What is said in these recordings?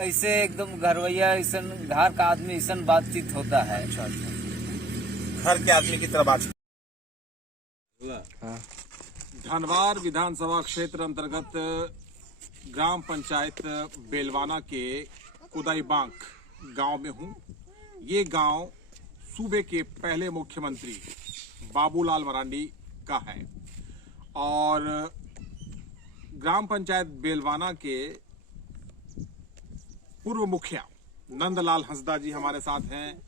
ऐसे एकदम घरवैया ऐसा घर का आदमी ऐसा बातचीत होता है। अच्छा अच्छा, घर के आदमी की तरह बात। धनवार विधानसभा क्षेत्र अंतर्गत ग्राम पंचायत बेलवाना के कुदाईबांक गांव में हूं। ये गांव सूबे के पहले मुख्यमंत्री बाबूलाल मरांडी का है और ग्राम पंचायत बेलवाना के पूर्व मुखिया नंदलाल हंसदा जी हमारे साथ हैं।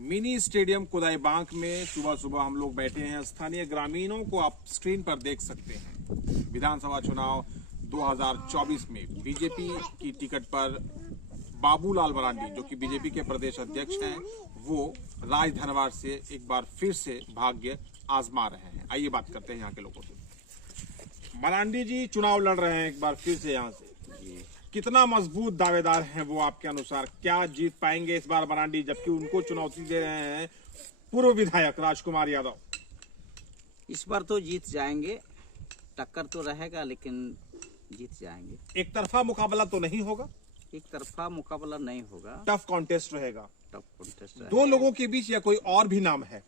मिनी स्टेडियम कुदाईबांक में सुबह सुबह हम लोग बैठे हैं। स्थानीय ग्रामीणों को आप स्क्रीन पर देख सकते हैं। विधानसभा चुनाव 2024 में बीजेपी की टिकट पर बाबूलाल मरांडी, जो कि बीजेपी के प्रदेश अध्यक्ष हैं, वो राज धनवार से एक बार फिर से भाग्य आजमा रहे हैं। आइए बात करते हैं यहाँ के लोगों से। मरांडी जी चुनाव लड़ रहे हैं एक बार फिर से यहाँ से। कितना मजबूत दावेदार हैं वो आपके अनुसार? क्या जीत पाएंगे इस बार मरांडी, जबकि उनको चुनौती दे रहे हैं पूर्व विधायक राजकुमार यादव? इस बार तो जीत जाएंगे, टक्कर तो रहेगा लेकिन जीत जाएंगे। एक तरफा मुकाबला तो नहीं होगा? एक तरफा मुकाबला नहीं होगा, टफ कॉन्टेस्ट रहेगा। टफ कॉन्टेस्ट रहेगा। दो लोगों के बीच या कोई और भी नाम है?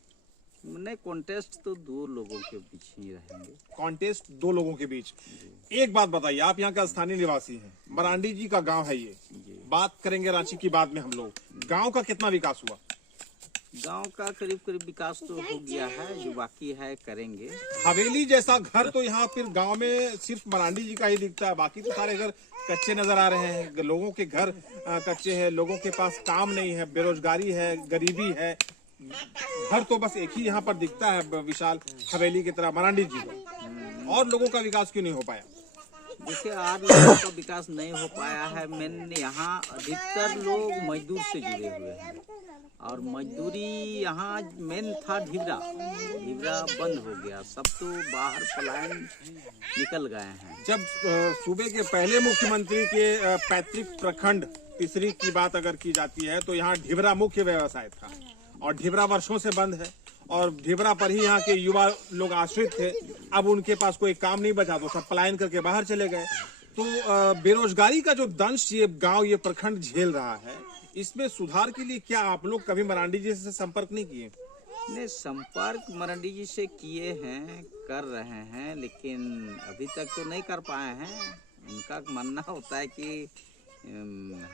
नहीं, कॉन्टेस्ट तो दो लोगों के बीच ही रहेंगे। कॉन्टेस्ट दो लोगों के बीच। एक बात बताइए, आप यहाँ का स्थानीय निवासी हैं, मरांडी जी का गांव है ये। बात करेंगे रांची की बाद में हम लोग। गांव का कितना विकास हुआ? गांव का करीब करीब विकास तो हो गया है, जो बाकी है करेंगे। हवेली जैसा घर तो यहाँ फिर गांव में सिर्फ मरांडी जी का ही दिखता है, बाकी तो सारे घर कच्चे नजर आ रहे हैं। लोगों के घर कच्चे हैं, लोगों के पास काम नहीं है, बेरोजगारी है, गरीबी है। घर तो बस एक ही यहाँ पर दिखता है विशाल हवेली की तरह मरांडी जी को। और लोगों का विकास क्यों नहीं हो पाया? देखिए, और लोगों का विकास नहीं हो पाया है। मैंने यहाँ अधिकतर लोग मजदूर से जुड़े हुए हैं और मजदूरी यहाँ मेन था। ढिबरा बंद हो गया, सब तो बाहर पलायन निकल गए हैं। जब सूबे के पहले मुख्यमंत्री के पैतृक प्रखंड तिसरी की बात अगर की जाती है तो यहाँ ढिबरा मुख्य व्यवसाय था और ढिबरा वर्षों से बंद है और ढिबरा पर ही यहाँ के युवा लोग आश्रित थे। अब उनके पास कोई काम नहीं बचा तो सब पलायन करके बाहर चले गए। तो बेरोजगारी का जो दंश ये गांव, ये प्रखंड झेल रहा है, इसमें सुधार के लिए क्या आप लोग कभी मरांडी जी से संपर्क नहीं किए? ने संपर्क मरांडी जी से किए हैं, कर रहे हैं, लेकिन अभी तक तो नहीं कर पाए हैं। उनका मानना होता है कि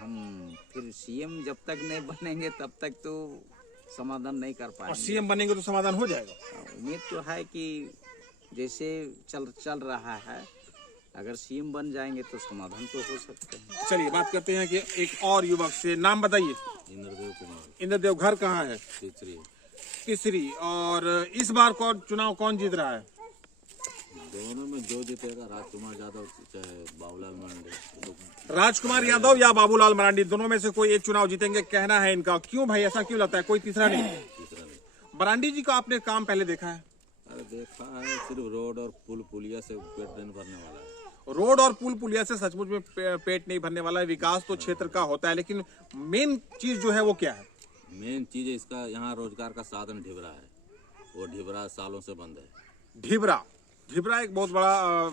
हम फिर सीएम जब तक नहीं बनेंगे तब तक तो समाधान नहीं कर पाएंगे। और सीएम बनेंगे तो समाधान हो जाएगा? उम्मीद तो है कि जैसे चल रहा है, अगर सीएम बन जाएंगे तो समाधान तो हो सकते हैं। चलिए बात करते हैं कि एक और युवक से। नाम बताइए। इंद्रदेव कुमार। इंद्रदेव, घर कहाँ है? तिसरी। और इस बार चुनाव कौन जीत रहा है? दोनों में जो जीतेगा, राजकुमार यादव चाहे बाबूलाल मरांडी। राजकुमार यादव या बाबूलाल मरांडी, दोनों में से कोई एक चुनाव जीतेंगे कहना है इनका। क्यों भाई, ऐसा क्यों लगता है? कोई तीसरा नहीं? मरांडी जी का आपने काम पहले देखा है? अरे देखा है, सिर्फ रोड और पुल पुलिया से पेट नहीं भरने वाला है। रोड और पुल पुलिया से सचमुच में पेट नहीं भरने वाला है। विकास तो क्षेत्र का होता है, लेकिन मेन चीज जो है वो क्या है? मेन चीज है इसका, यहाँ रोजगार का साधन ढिबरा है। वो ढिबरा सालों से बंद है। ढिबरा एक बहुत बड़ा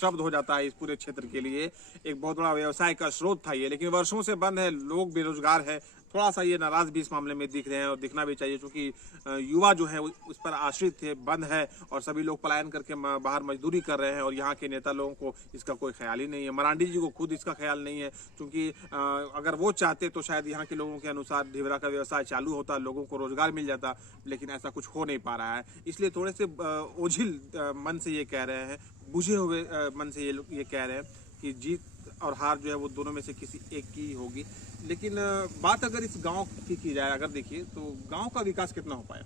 शब्द हो जाता है इस पूरे क्षेत्र के लिए। एक बहुत बड़ा व्यवसाय का स्रोत था ये, लेकिन वर्षों से बंद है। लोग बेरोजगार है। थोड़ा सा ये नाराज भी इस मामले में दिख रहे हैं और दिखना भी चाहिए, क्योंकि युवा जो है उस पर आश्रित थे। बंद है और सभी लोग पलायन करके बाहर मजदूरी कर रहे हैं और यहाँ के नेता लोगों को इसका कोई ख्याल ही नहीं है। मरांडी जी को खुद इसका ख्याल नहीं है, क्योंकि अगर वो चाहते तो शायद यहाँ के लोगों के अनुसार ढिबरा का व्यवसाय चालू होता, लोगों को रोजगार मिल जाता, लेकिन ऐसा कुछ हो नहीं पा रहा है। इसलिए थोड़े से ओझिल मन से ये कह रहे हैं, बुझे हुए मन से ये कह रहे हैं कि जीत और हार जो है वो दोनों में से किसी एक की होगी। लेकिन बात अगर इस गांव की जाए, अगर देखिए तो गांव का विकास कितना हो पाया?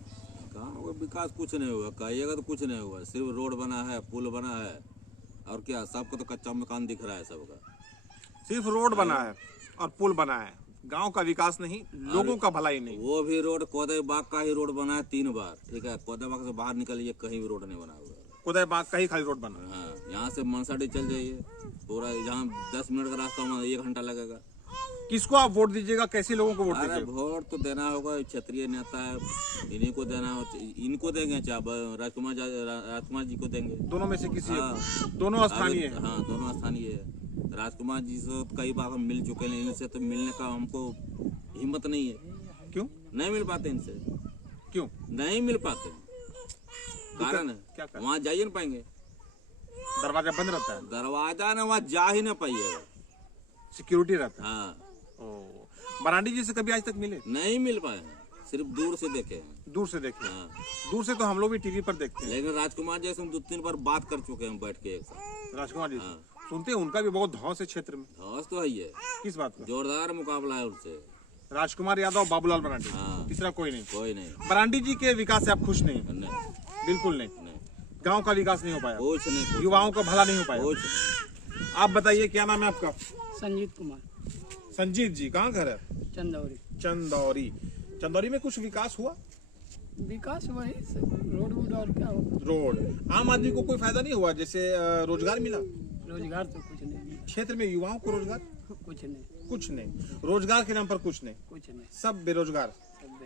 गाँव का विकास कुछ नहीं हुआ, कहिएगा तो कुछ नहीं हुआ। सिर्फ रोड बना है, पुल बना है, और क्या, सबको तो कच्चा मकान दिख रहा है सबका। सिर्फ रोड बना है और पुल बना है, गांव का विकास नहीं, लोगों का भलाई नहीं। वो भी रोड कोदाईबांक का ही रोड बना है 3 बार, ठीक है। कोदाईबांक से बाहर निकलिए, कहीं भी रोड नहीं बना हुआ है। कोदाईबांक का ही खाली रोड बना है। हाँ, यहाँ से मनसाडी चल जाइए, पूरा यहाँ 10 मिनट का रास्ता, वहाँ 1 घंटा लगेगा। किसको आप वोट दीजिएगा? कैसे लोगों को वोट अरे दीजिएगा? वोट तो देना होगा, क्षेत्रीय नेता है, इन्हीं को देना हो। इनको देंगे, चाहे राजकुमार जी को देंगे। दोनों में से किसी हाँ। दोनों स्थानीय है। हाँ, दोनों स्थानीय है। राजकुमार जी से तो कई बार हम मिल चुके हैं, इनसे तो मिलने का हमको हिम्मत नहीं है, क्यों नहीं मिल पाते इनसे, क्यों नहीं मिल पाते। कारण है क्या कारण? वहाँ जा ही नहीं पाएंगे, दरवाजा बंद रहता है, दरवाजा ना वहाँ जा ही ना पाइएगा। सिक्योरिटी रहता है। हाँ, ओ, मरांडी जी से कभी आज तक मिले? नहीं मिल पाए हैं, सिर्फ दूर से देखे हैं। दूर से देखे? हाँ, दूर से तो हम लोग भी टीवी पर देखते हैं। लेकिन राजकुमार जी से हम 2-3 बार बात कर चुके हैं बैठ के एक साथ। राजकुमार जी से हाँ। सुनते हैं उनका भी बहुत धौस है क्षेत्र में। धौस तो है ही है, किस बात का? जोरदार मुकाबला है उनसे। राजकुमार यादव, बाबूलाल मरांडी, हाँ। तीसरा कोई नहीं। कोई नहीं, मरांडी जी के विकास से आप खुश नहीं? नहीं, बिल्कुल नहीं। नहीं, गांव का विकास नहीं हो पाया, कुछ नहीं, कुछ युवाओं का भला नहीं हो पाया। कुछ नहीं। आप बताइए क्या नाम है आपका? संजीत कुमार, संजीत जी, कहाँ घर है? चंदौरी। चंदौरी। चंदौरी में कुछ विकास हुआ? विकास वही सब रोड वोड और क्या होगा। रोड। आम आदमी को कोई फायदा नहीं हुआ, जैसे रोजगार मिला? रोजगार तो कुछ नहीं, क्षेत्र में युवाओं को रोजगार कुछ नहीं, कुछ नहीं, रोजगार के नाम पर कुछ नहीं, कुछ नहीं। सब बेरोजगार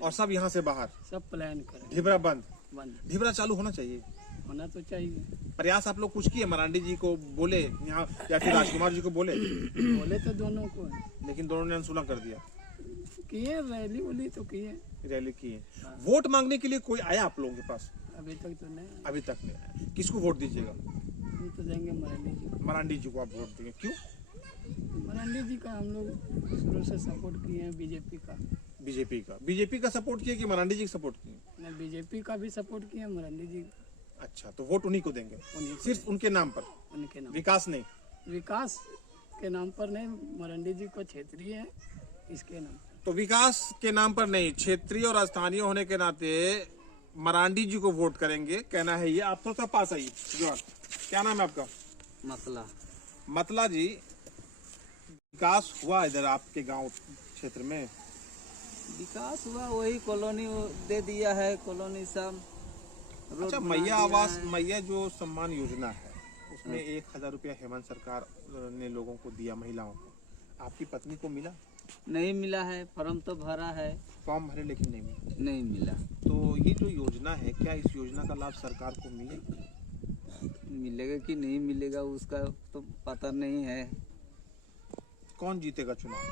और सब यहाँ से बाहर। सब प्लान करें, ढिबरा बंद। बंद ढिबरा चालू होना चाहिए। होना तो चाहिए। प्रयास आप लोग कुछ किए? मरांडी जी को बोले यहाँ या फिर राजकुमार जी को बोले? बोले तो दोनों को है। लेकिन दोनों ने अनसुना कर दिया। किए रैली उली तो किए, रैली किए। वोट मांगने के लिए कोई आया आप लोगों के पास? अभी तक तो नहीं। अभी तक नहीं आया। किसको वोट दीजिएगा? हम तो देंगे मरांडी जी को। मरांडी जी को आप वोट देंगे, क्यों? मरांडी जी का हम लोग शुरू से सपोर्ट किए हैं, बीजेपी का। बीजेपी का? बीजेपी का सपोर्ट किए कि मरांडी जी का सपोर्ट किए? मैं बीजेपी का भी सपोर्ट किया, मरांडी जी अच्छा, तो वोट उन्हीं को देंगे, उन्हीं को सिर्फ उनके नाम पर, उनके नाम। विकास नहीं? विकास के नाम पर नहीं, मरांडी जी को क्षेत्रीय है इसके नाम। तो विकास के नाम पर नहीं, क्षेत्रीय और स्थानीय होने के नाते मरांडी जी को वोट करेंगे, कहना है ये। आप थोड़ा सा पास आइए। जो क्या नाम है आपका? मतला मतला जी, विकास हुआ इधर आपके गांव क्षेत्र में? विकास हुआ, वही कॉलोनी दे दिया है, कॉलोनी सब रोड अच्छा, बना मैया दिया आवास, है। मैया जो सम्मान योजना है, उसमें 1000 रुपया हेमंत सरकार ने लोगों को दिया, महिलाओं को। आपकी पत्नी को मिला? नहीं मिला है, फॉर्म तो भरा है, फॉर्म भरे लेकिन नहीं मिला। नहीं मिला। तो ये जो योजना है, क्या इस योजना का लाभ सरकार को मिलेगा? मिलेगा कि नहीं मिलेगा उसका तो पता नहीं है। कौन जीतेगा चुनाव?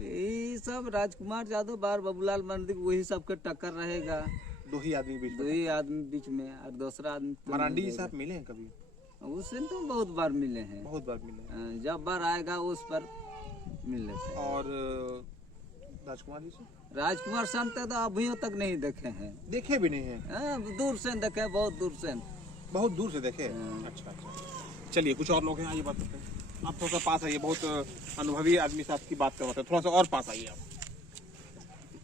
यही सब राजकुमार यादव बार बाबूलाल मरांडी, वही सबके टक्कर रहेगा। दो ही आदमी बीच दो में? ही आदमी बीच में, और दूसरा आदमी तो मरांडी नहीं जी साहब मिले हैं कभी? रहेगा। उससे तो बहुत बार मिले हैं, बहुत बार मिले हैं। जब बार आएगा उस पर मिल लेते हैं। और राजकुमार जी से? राजकुमार संत तो अभी तक नहीं देखे हैं, देखे भी नहीं है? दूर से देखे, बहुत दूर से। बहुत दूर से देखे? अच्छा अच्छा। चलिए, कुछ और लोग हैं, आइए बात करते हैं। आप थोड़ा सा पास आइए, बहुत अनुभवी आदमी से आपकी बात करवाते हैं। थोड़ा सा और पास आइए आप।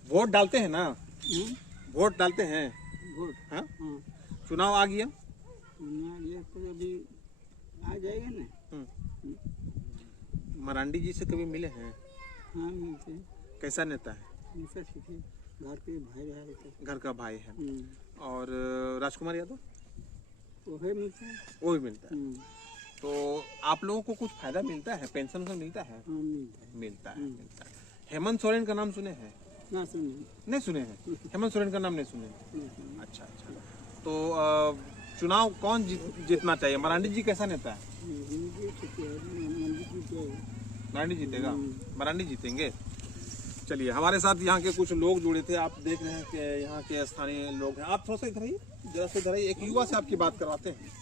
वोट डालते हैं ना? वोट डालते हैं? वोट हाँ? चुनाव आ गया? ये तो अभी आ जाएगा ना। मरांडी जी से कभी मिले हैं? हाँ मिलते हैं, कैसा नेता है? उनसे सीखे, घर के भाई रहे थे। घर का भाई है। और राजकुमार यादव? वो है मिलते हैं। वो भी मिलता है। तो आप लोगों को कुछ फायदा मिलता है? पेंशन वेंशन मिलता है? हाँ मिलता है। मिलता है, मिलता है। हेमंत सोरेन का नाम सुने हैं? ना सुनिए, नहीं सुने हैं? हेमंत सोरेन का नाम नहीं सुने? नहीं सुनिए। अच्छा अच्छा। तो चुनाव कौन जीतना चाहिए? मरांडी जी कैसा नेता है? हिंदी ठीक है, मंदिर की क्या है? मरांडी जीतेगा? मरांडी जीतेंगे? चलिए, हमारे साथ यहाँ के कुछ लोग जुड़े थे। आप देख रहे हैं कि यहाँ के स्थानीय लोग हैं। आप थोड़ा सा इधर आइए, जरा सा इधर आइए। एक युवा से आपकी बात करवाते हैं।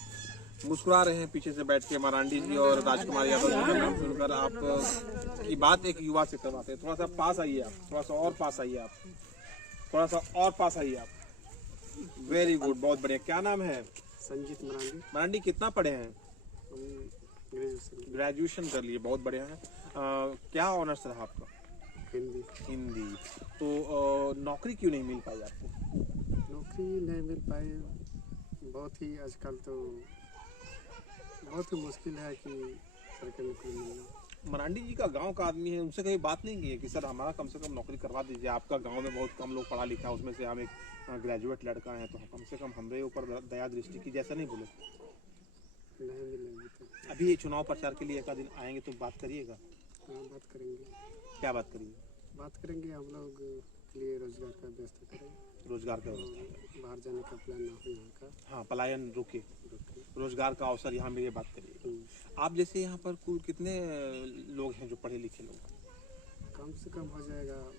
मुस्कुरा रहे हैं पीछे से बैठ के मरांडी जी और राजकुमार यादव जी का नाम सुनकर। आप की बात एक युवा से करवाते हैं। थोड़ा सा पास आइए आप, थोड़ा सा और पास आइए आप, थोड़ा सा और पास आइए आप। वेरी गुड, बहुत बढ़िया। क्या नाम है? संजीत मरांडी। मरांडी कितना पढ़े हैं? ग्रेजुएशन ग्रेजुएशन कर लिए, बहुत बढ़िया है। क्या ऑनर्स रहा आपका? हिंदी। हिंदी। तो नौकरी क्यों नहीं मिल पाई आपको? नौकरी नहीं मिल पाई, बहुत ही आजकल तो बहुत ही मुश्किल है कि सरकारी नौकरी मिलना। मरांडी जी का गांव का आदमी है, उनसे कहीं बात नहीं की है कि सर हमारा कम से कम नौकरी करवा दीजिए? आपका गांव में बहुत कम लोग पढ़ा लिखा है, उसमें से हम एक ग्रेजुएट लड़का है, तो कम से कम हमारे ऊपर दया दृष्टि की, जैसा नहीं बोले? नहीं मिलेगी तो अभी ये चुनाव प्रचार के लिए एक दिन आएंगे तो बात करिएगा? हाँ बात करेंगे। क्या बात करिए? बात करेंगे, हम लोग के लिए रोजगार का व्यवस्था करेंगे। रोजगार का व्यवस्था? बाहर जाने का प्लान ना हो यहाँ का। हाँ, पलायन रोके, रोजगार का अवसर यहाँ मिले, बात करिए। आप जैसे यहाँ पर कुल कितने लोग हैं जो पढ़े लिखे लोग? कम से कम हो जाएगा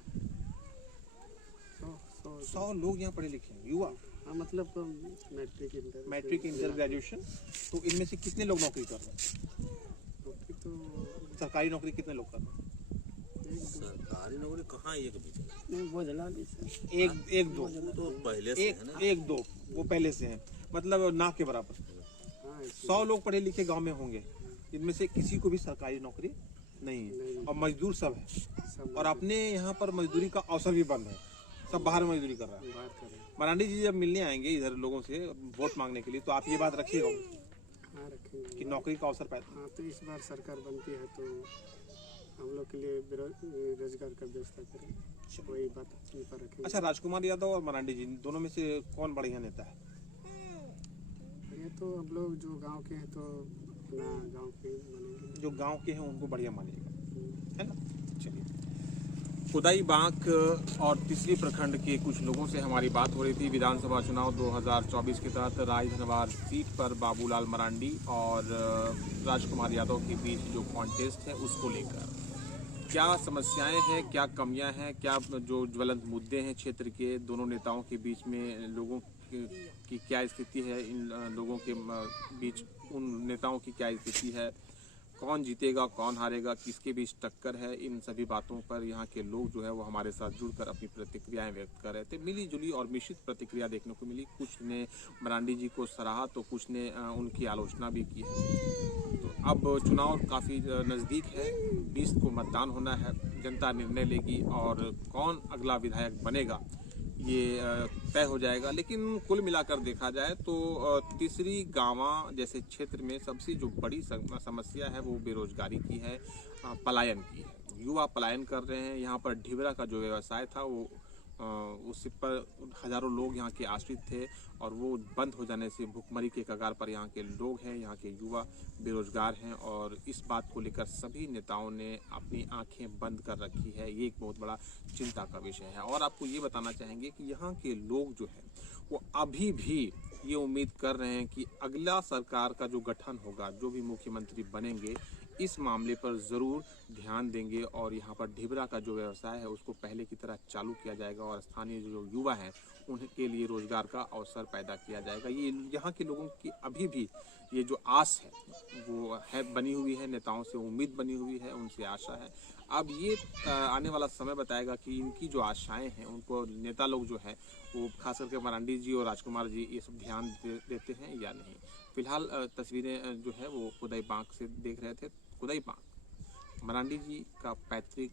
100 लोग यहाँ पढ़े लिखे हैं, युवा। हाँ, मतलब मैट्रिक इंटर ग्रेजुएशन। तो इनमें से कितने लोग नौकरी कर रहे हैं? नौकरी तो सरकारी नौकरी कितने लोग कर रहे हैं? सरकारी नौकरी कहाँ एक भी एक दो तो पहले से है ना। एक दो वो पहले से हैं, मतलब ना के बराबर। 100 लोग पढ़े लिखे गांव में होंगे, इनमें से किसी को भी सरकारी नौकरी नहीं है और मजदूर सब है। और अपने यहाँ पर मजदूरी का अवसर भी बंद है, सब बाहर मजदूरी कर रहा है। मरांडी जी जब मिलने आएंगे इधर लोगों से वोट मांगने के लिए, तो आप ये बात रखिएगा हाँ, रखेंगे कि नौकरी का अवसर पैदा। हाँ, तो इस बार सरकार बनती है तो हम लोग के लिए रोजगार का व्यवस्था करें, वही बात उन पर रखेंगे। अच्छा, राजकुमार यादव और मरांडी जी दोनों में से कौन बढ़िया नेता है? ये तो हम लोग जो गांव के हैं तो अपना गांव के मानेंगे। जो गांव के हैं उनको बढ़िया मानिएगा, है ना। चलिए, खुदाई बांक और तीसरी प्रखंड के कुछ लोगों से हमारी बात हो रही थी विधानसभा चुनाव 2024 के तहत राजधनवार सीट पर बाबूलाल मरांडी और राजकुमार यादव के बीच जो कॉन्टेस्ट है उसको लेकर क्या समस्याएं हैं, क्या कमियां हैं, क्या जो ज्वलंत मुद्दे हैं क्षेत्र के दोनों नेताओं के बीच में, लोगों की क्या स्थिति है, इन लोगों के बीच उन नेताओं की क्या स्थिति है, कौन जीतेगा कौन हारेगा, किसके बीच टक्कर है, इन सभी बातों पर यहाँ के लोग जो है वो हमारे साथ जुड़कर अपनी प्रतिक्रियाएं व्यक्त कर रहे थे। मिली जुली और मिश्रित प्रतिक्रिया देखने को मिली। कुछ ने मरांडी जी को सराहा तो कुछ ने उनकी आलोचना भी की है। तो अब चुनाव काफ़ी नज़दीक है, 20 को मतदान होना है, जनता निर्णय लेगी और कौन अगला विधायक बनेगा ये तय हो जाएगा। लेकिन कुल मिलाकर देखा जाए तो तीसरी गांवा जैसे क्षेत्र में सबसे जो बड़ी समस्या है वो बेरोजगारी की है, पलायन की है। युवा पलायन कर रहे हैं। यहाँ पर ढिबरा का जो व्यवसाय था वो उस पर हजारों लोग यहाँ के आश्रित थे और वो बंद हो जाने से भुखमरी के कगार पर यहाँ के लोग हैं, यहाँ के युवा बेरोजगार हैं और इस बात को लेकर सभी नेताओं ने अपनी आंखें बंद कर रखी है। ये एक बहुत बड़ा चिंता का विषय है। और आपको ये बताना चाहेंगे कि यहाँ के लोग जो है वो अभी भी ये उम्मीद कर रहे हैं कि अगला सरकार का जो गठन होगा, जो भी मुख्यमंत्री बनेंगे, इस मामले पर ज़रूर ध्यान देंगे और यहाँ पर ढिबरा का जो व्यवसाय है उसको पहले की तरह चालू किया जाएगा और स्थानीय जो युवा हैं उनके लिए रोजगार का अवसर पैदा किया जाएगा। ये यहाँ के लोगों की अभी भी ये जो आस है वो है बनी हुई है, नेताओं से उम्मीद बनी हुई है, उनसे आशा है। अब ये आने वाला समय बताएगा कि इनकी जो आशाएं हैं उनको नेता लोग जो है वो खास करके मरांडी जी और राजकुमार जी ये सब ध्यान देते हैं या नहीं। फिलहाल तस्वीरें जो है वो खुदाई बांक से देख रहे थे। खुदाई बांक मरांडी जी का पैतृक